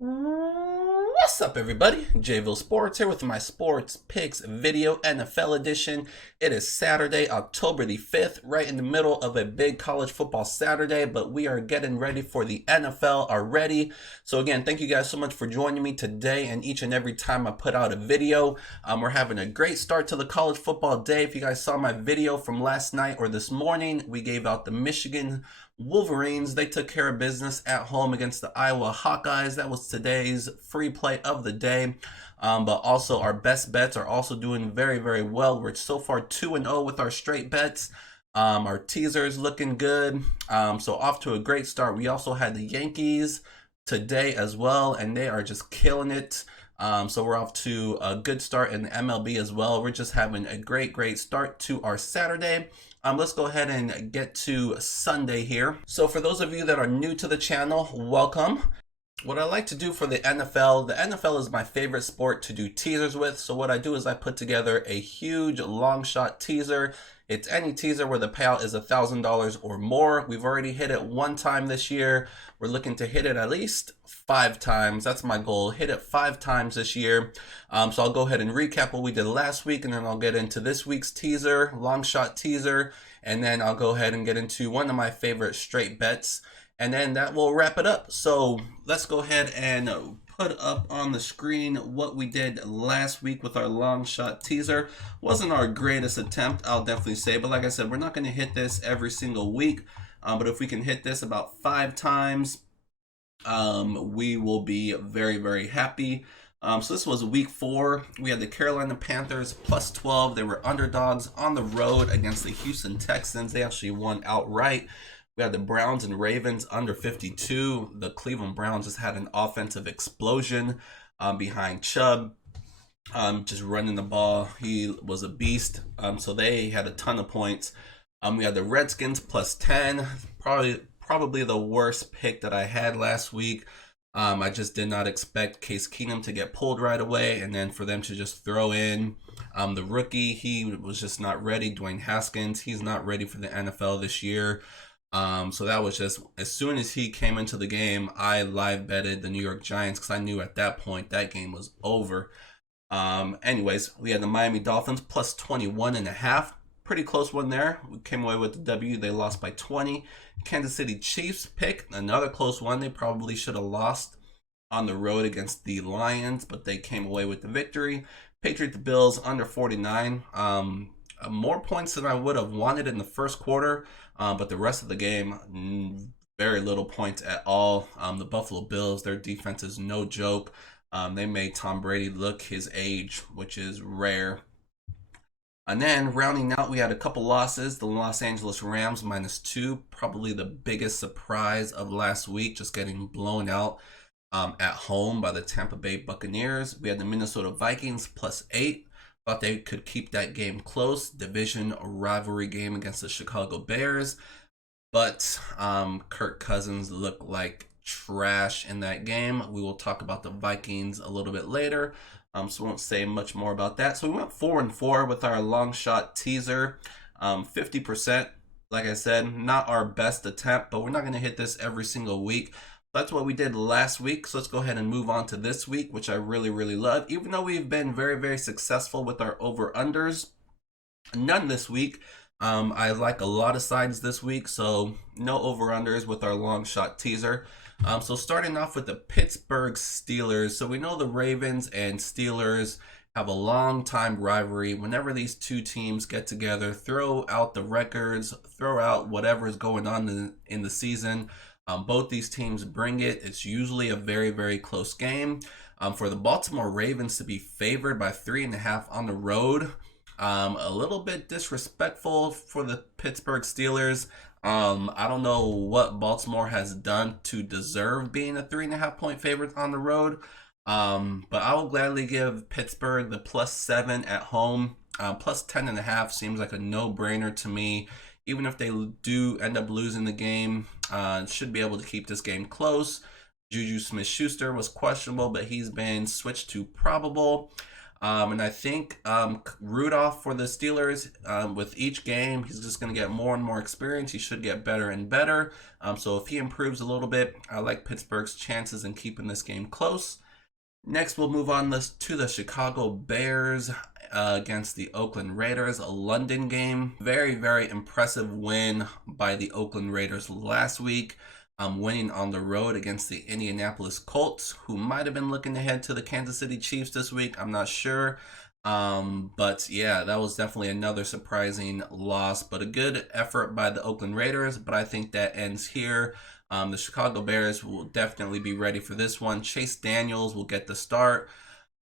What's up, everybody? JVille Sports here with my sports picks video NFL edition. It is Saturday, October the 5th, right in the middle of a big college football Saturday, but we are getting ready for the NFL already. So again, thank you guys so much for joining me today and each and every time I put out a video. We're having a great start to the college football day. If you guys saw my video from last night or this morning, we gave out the Michigan Wolverines. They took care of business at home against the Iowa Hawkeyes. That was today's free play of the day. But also our best bets are also doing very, very well. We're so far 2-0 with our straight bets. Our teaser is looking good. So off to a great start. We also had the Yankees today as well, and they are just killing it. So we're off to a good start in the MLB as well. We're just having a great, great start to our Saturday. Let's go ahead and get to Sunday here. So for those of you that are new to the channel, welcome. What I like to do for the NFL is my favorite sport to do teasers with. So what I do is I put together a huge long shot teaser. It's any teaser where the payout is $1,000 or more. We've already hit it one time this year. We're looking to hit it at least 5 times. That's my goal. Hit it 5 times this year. So I'll go ahead and recap what we did last week, and then I'll get into this week's teaser, long shot teaser, and then I'll go ahead and get into one of my favorite straight bets, and then that will wrap it up. So let's go ahead and put up on the screen what we did last week with our long shot teaser. Wasn't our greatest attempt, I'll definitely say, but like I said, we're not going to hit this every single week. But if we can hit this about 5 times, we will be very, very happy. So this was week 4. We had the Carolina Panthers plus 12. They were underdogs on the road against the Houston Texans. They actually won outright. We had the Browns and Ravens under 52. The Cleveland Browns just had an offensive explosion behind Chubb. Just running the ball. He was a beast. So they had a ton of points. We had the Redskins plus 10. Probably the worst pick that I had last week. I just did not expect Case Keenum to get pulled right away, and then for them to just throw in the rookie. He was just not ready. Dwayne Haskins, he's not ready for the NFL this year. So that was just, as soon as he came into the game, I live betted the New York Giants because I knew at that point that game was over. Anyways, we had the Miami Dolphins plus 21.5. Pretty close one there. We came away with the W. They lost by 20. Kansas City Chiefs pick, another close one. They probably should have lost on the road against the Lions, but they came away with the victory. Patriots Bills under 49. More points than I would have wanted in the first quarter, but the rest of the game, very little points at all. The Buffalo Bills, their defense is no joke. They made Tom Brady look his age, which is rare. And then rounding out, we had a couple losses. The Los Angeles Rams -2, probably the biggest surprise of last week, just getting blown out at home by the Tampa Bay Buccaneers. We had the Minnesota Vikings plus 8. Thought they could keep that game close. Division rivalry game against the Chicago Bears. But Kirk Cousins looked like trash in that game. We will talk about the Vikings a little bit later. So we won't say much more about that. So we went 4-4 with our long shot teaser. 50%, like I said, not our best attempt, but we're not going to hit this every single week. That's what we did last week. So let's go ahead and move on to this week, which I really, really love. Even though we've been very, very successful with our over-unders, none this week. I like a lot of sides this week, so no over-unders with our long shot teaser. So starting off with the Pittsburgh Steelers. So we know the Ravens and Steelers have a long time rivalry. Whenever these two teams get together, throw out the records, throw out whatever is going on in the season. Both these teams bring it. It's usually a very, very close game. For the Baltimore Ravens to be favored by 3.5 on the road, a little bit disrespectful for the Pittsburgh Steelers. I don't know what Baltimore has done to deserve being a 3.5 point favorite on the road. But I will gladly give Pittsburgh the plus 7 at home. Plus 10.5 seems like a no-brainer to me. Even if they do end up losing the game, should be able to keep this game close. Juju Smith-Schuster was questionable, but he's been switched to probable. And I think Rudolph for the Steelers, with each game, he's just going to get more and more experience. He should get better and better. So if he improves a little bit, I like Pittsburgh's chances in keeping this game close. Next, we'll move on to the Chicago Bears against the Oakland Raiders, a London game. Very, very impressive win by the Oakland Raiders last week. Winning on the road against the Indianapolis Colts, who might have been looking ahead to the Kansas City Chiefs this week. I'm not sure. But yeah, that was definitely another surprising loss, but a good effort by the Oakland Raiders. But I think that ends here. The Chicago Bears will definitely be ready for this one. Chase Daniels will get the start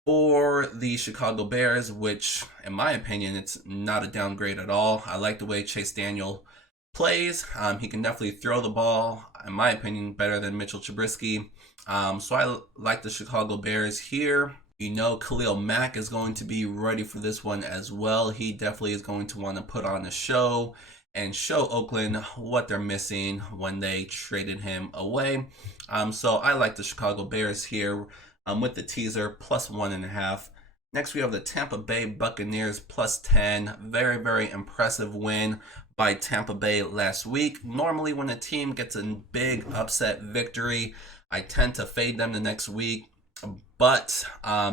for the Chicago Bears, which, in my opinion, it's not a downgrade at all. I like the way Chase Daniel plays. He can definitely throw the ball, in my opinion, better than Mitchell Trubisky. So I like the Chicago Bears here. You know, Khalil Mack is going to be ready for this one as well. He definitely is going to want to put on a show and show Oakland what they're missing when they traded him away. So I like the Chicago Bears here with the teaser plus 1.5. Next, we have the Tampa Bay Buccaneers plus 10. Very, very impressive win by Tampa Bay last week. Normally, when a team gets a big upset victory, I tend to fade them the next week. But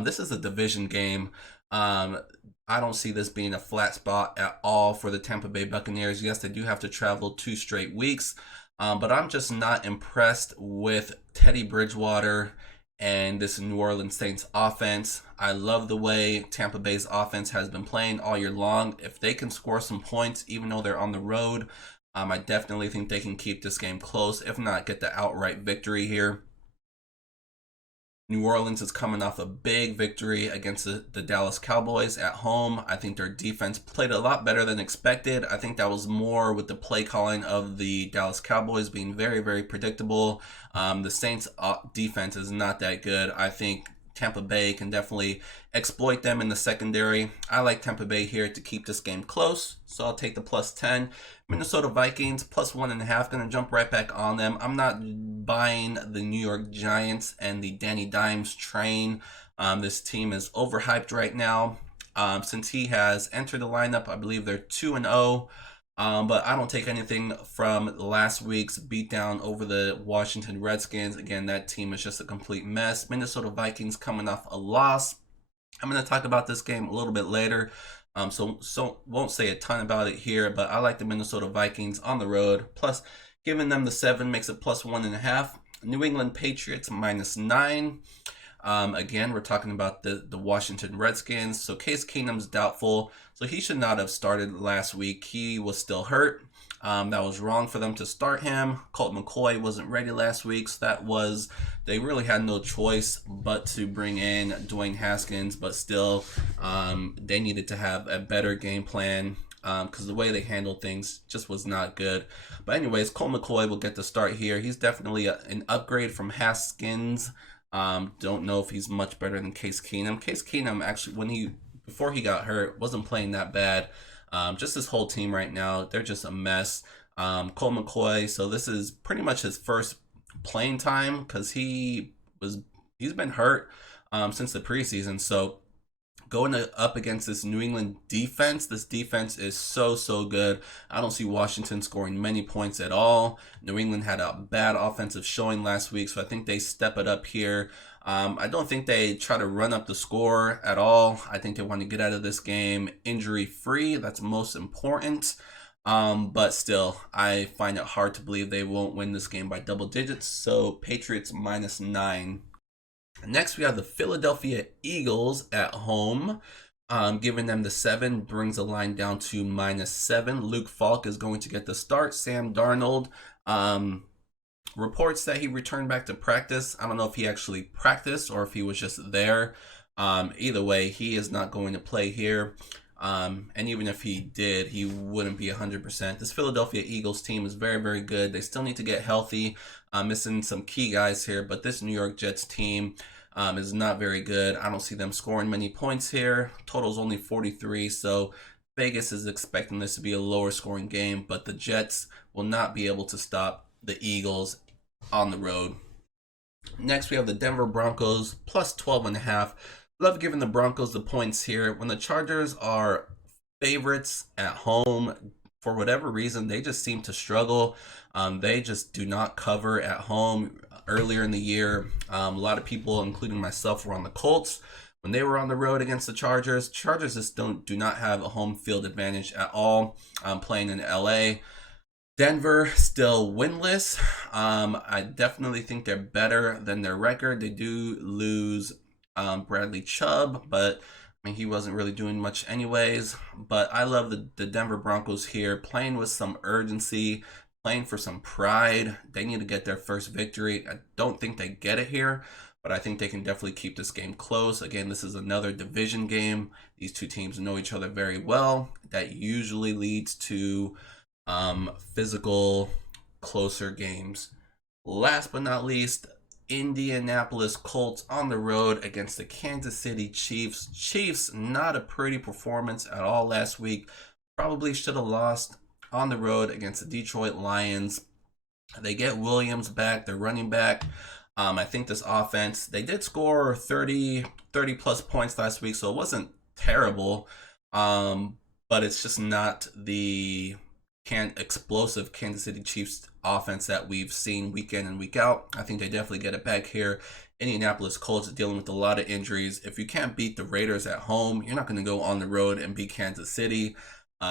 this is a division game. I don't see this being a flat spot at all for the Tampa Bay Buccaneers. Yes, they do have to travel 2 straight weeks, but I'm just not impressed with Teddy Bridgewater and this New Orleans Saints offense. I love the way Tampa Bay's offense has been playing all year long. If they can score some points, even though they're on the road, I definitely think they can keep this game close, if not get the outright victory here. New Orleans is coming off a big victory against the Dallas Cowboys at home. I think their defense played a lot better than expected. I think that was more with the play calling of the Dallas Cowboys being very, very predictable. The Saints defense is not that good. I think Tampa Bay can definitely exploit them in the secondary. I like Tampa Bay here to keep this game close, so I'll take the plus 10. Minnesota Vikings plus 1.5. Going to jump right back on them. I'm not buying the New York Giants and the Danny Dimes train. This team is overhyped right now. Since he has entered the lineup, I believe they're 2-0. But I don't take anything from last week's beatdown over the Washington Redskins. Again, that team is just a complete mess. Minnesota Vikings coming off a loss. I'm going to talk about this game a little bit later. So won't say a ton about it here, but I like the Minnesota Vikings on the road. Plus, giving them the 7 makes it plus 1.5. New England Patriots minus 9. Again, we're talking about the Washington Redskins. So Case Keenum's doubtful. So he should not have started last week. He was still hurt. That was wrong for them to start him. Colt McCoy wasn't ready last week. So they really had no choice but to bring in Dwayne Haskins. But still, they needed to have a better game plan because the way they handled things just was not good. But anyways, Colt McCoy will get the start here. He's definitely an upgrade from Haskins. Don't know if he's much better than Case Keenum. Case Keenum actually, before he got hurt, wasn't playing that bad. Just his whole team right now, they're just a mess. Colt McCoy, so this is pretty much his first playing time because he's been hurt since the preseason. So going up against this New England defense, this defense is so good. I don't see Washington scoring many points at all. New England had a bad offensive showing last week, so I think they step it up here. I don't think they try to run up the score at all. I think they want to get out of this game injury-free. That's most important. But still, I find it hard to believe they won't win this game by double digits. So Patriots minus 9. Next, we have the Philadelphia Eagles at home. Giving them the 7 brings the line down to minus 7. Luke Falk is going to get the start. Sam Darnold reports that he returned back to practice. I don't know if he actually practiced or if he was just there. Either way, he is not going to play here. And even if he did, he wouldn't be 100%. This Philadelphia Eagles team is very, very good. They still need to get healthy. Missing some key guys here, but this New York Jets team is not very good. I don't see them scoring many points here. Total's only 43, so Vegas is expecting this to be a lower scoring game, but the Jets will not be able to stop the Eagles on the road. Next, we have the Denver Broncos plus 12.5. Love giving the Broncos the points here. When the Chargers are favorites at home, for whatever reason, they just seem to struggle. They just do not cover at home. Earlier in the year, a lot of people, including myself, were on the Colts when they were on the road against the Chargers. Chargers just do not have a home field advantage at all. Playing in LA. Denver still winless. I definitely think they're better than their record. They do lose Bradley Chubb, but I mean, he wasn't really doing much anyways. But I love the Denver Broncos here, playing with some urgency, playing for some pride. They need to get their first victory. I don't think they get it here, but I think they can definitely keep this game close. Again, this is another division game. These two teams know each other very well. That usually leads to physical, closer games. Last but not least, Indianapolis Colts on the road against the Kansas City Chiefs. Chiefs, not a pretty performance at all last week. Probably should have lost on the road against the Detroit Lions. They get Williams back, their running back. I think this offense, they did score 30 plus points last week, so it wasn't terrible. But it's just not the explosive Kansas City Chiefs offense that we've seen week in and week out. I think they definitely get it back here. Indianapolis Colts is dealing with a lot of injuries. If you can't beat the Raiders at home, you're not going to go on the road and beat Kansas City.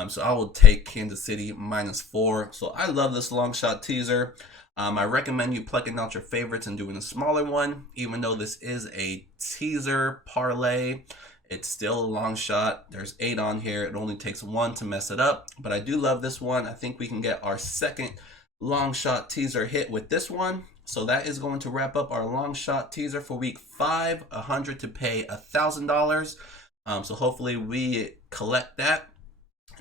So I will take Kansas City -4. So I love this long shot teaser. I recommend you plucking out your favorites and doing a smaller one. Even though this is a teaser parlay, it's still a long shot. There's 8 on here. It only takes 1 to mess it up. But I do love this one. I think we can get our second long shot teaser hit with this one. So that is going to wrap up our long shot teaser for week 5. 100 to pay $1,000. So hopefully we collect that.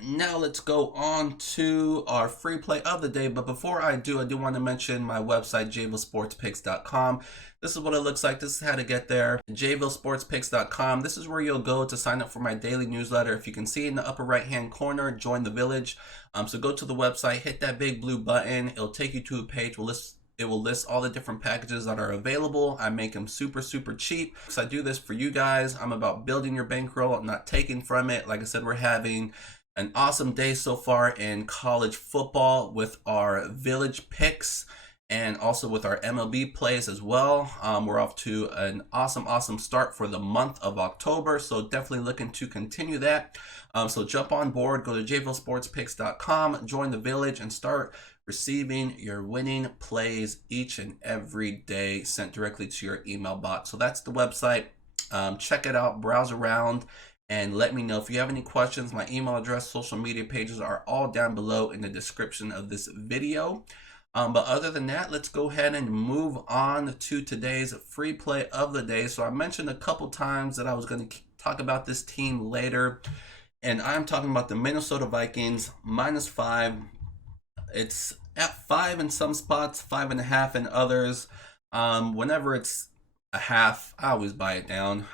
Now let's go on to our free play of the day. But before I do want to mention my website, JVilleSportsPicks.com. This is what it looks like. This is how to get there. JVilleSportsPicks.com. This is where you'll go to sign up for my daily newsletter. If you can see in the upper right hand corner, join the village. So go to the website, hit that big blue button. It'll take you to a page. It will list all the different packages that are available. I make them super cheap. So I do this for you guys. I'm about building your bankroll. I'm not taking from it. Like I said, we're having an awesome day so far in college football with our village picks and also with our MLB plays as well. We're off to an awesome start for the month of October, so definitely looking to continue that. So jump on board, go to JVilleSportsPicks.com, join the village, and start receiving your winning plays each and every day sent directly to your email box. So that's the website. Check it out, browse around, and let me know if you have any questions. My email address, social media pages are all down below in the description of this video. But other than that, let's go ahead and move on to today's free play of the day. So I mentioned a couple times that I was going to talk about this team later, and I'm talking about the Minnesota Vikings -5. It's at 5 in some spots, 5.5 in others. Whenever it's a half, I always buy it down.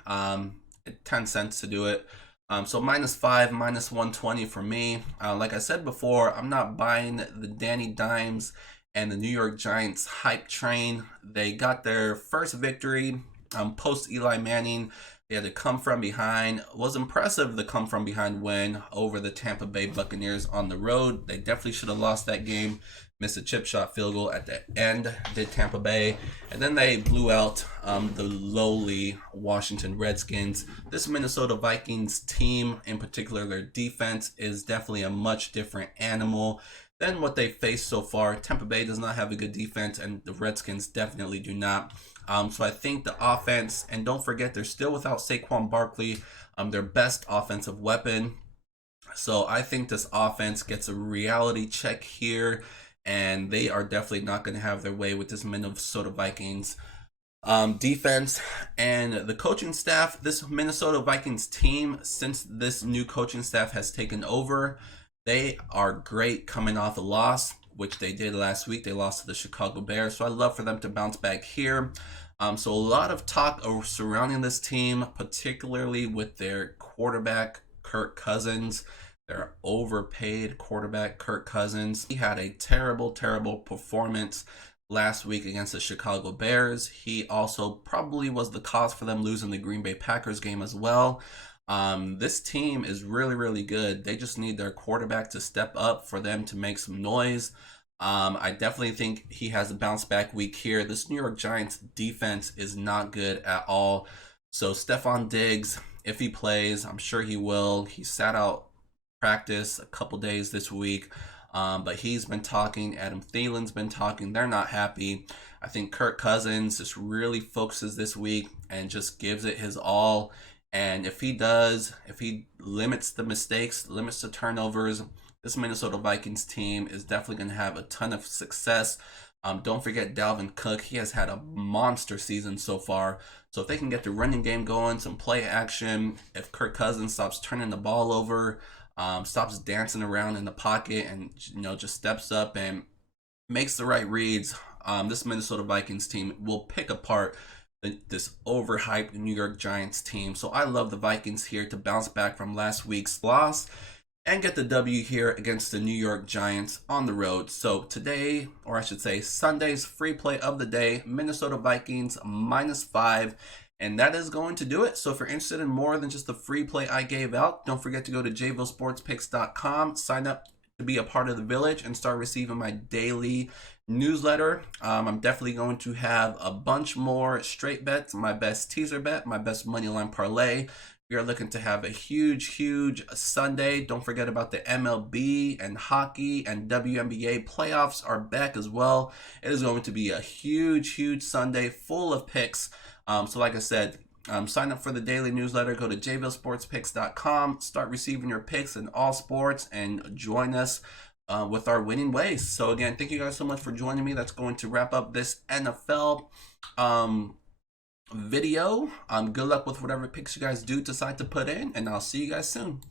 10 cents to do it. So -5, -120 for me. Like I said before, I'm not buying the Danny Dimes and the New York Giants hype train. They got their first victory post Eli Manning. They had to come from behind. It was impressive, the come from behind win over the Tampa Bay Buccaneers on the road. They definitely should have lost that game. Missed a chip shot field goal at the end, did Tampa Bay. And then they blew out the lowly Washington Redskins. This Minnesota Vikings team, in particular their defense, is definitely a much different animal than what they faced so far. Tampa Bay does not have a good defense, and the Redskins definitely do not. So I think the offense, and don't forget they're still without Saquon Barkley, their best offensive weapon. So I think this offense gets a reality check here, and they are definitely not going to have their way with this Minnesota Vikings defense. And the coaching staff, this Minnesota Vikings team, since this new coaching staff has taken over, they are great coming off a loss, which they did last week. They lost to the Chicago Bears. So I'd love for them to bounce back here. So a lot of talk surrounding this team, particularly with their quarterback, Kirk Cousins. Their overpaid quarterback, Kirk Cousins. He had a terrible performance last week against the Chicago Bears. He also probably was the cause for them losing the Green Bay Packers game as well. This team is really, really good. They just need their quarterback to step up for them to make some noise. I definitely think he has a bounce back week here. This New York Giants defense is not good at all. So Stephon Diggs, if he plays, I'm sure he will. He sat out practice a couple days this week. But he's been talking. Adam Thielen's been talking. They're not happy. I think Kirk Cousins just really focuses this week and just gives it his all. And if he does, if he limits the mistakes, limits the turnovers, this Minnesota Vikings team is definitely going to have a ton of success. Don't forget Dalvin Cook. He has had a monster season so far. So if they can get the running game going, some play action, if Kirk Cousins stops turning the ball over, stops dancing around in the pocket, and just steps up and makes the right reads, this Minnesota Vikings team will pick apart this overhyped New York Giants team. So I love the Vikings here to bounce back from last week's loss and get the W here against the New York Giants on the road. So today, or I should say Sunday's free play of the day, Minnesota Vikings -5. And that is going to do it. So if you're interested in more than just the free play I gave out, don't forget to go to JVilleSportsPicks.com, sign up to be a part of the village, and start receiving my daily newsletter. I'm definitely going to have a bunch more straight bets, my best teaser bet, my best money line parlay. We are looking to have a huge Sunday. Don't forget about the MLB and hockey and WNBA playoffs are back as well. It is going to be a huge Sunday full of picks. So like I said, sign up for the daily newsletter. Go to JVilleSportsPicks.com. Start receiving your picks in all sports and join us with our winning ways. So again, thank you guys so much for joining me. That's going to wrap up this NFL video. Good luck with whatever picks you guys do decide to put in, and I'll see you guys soon.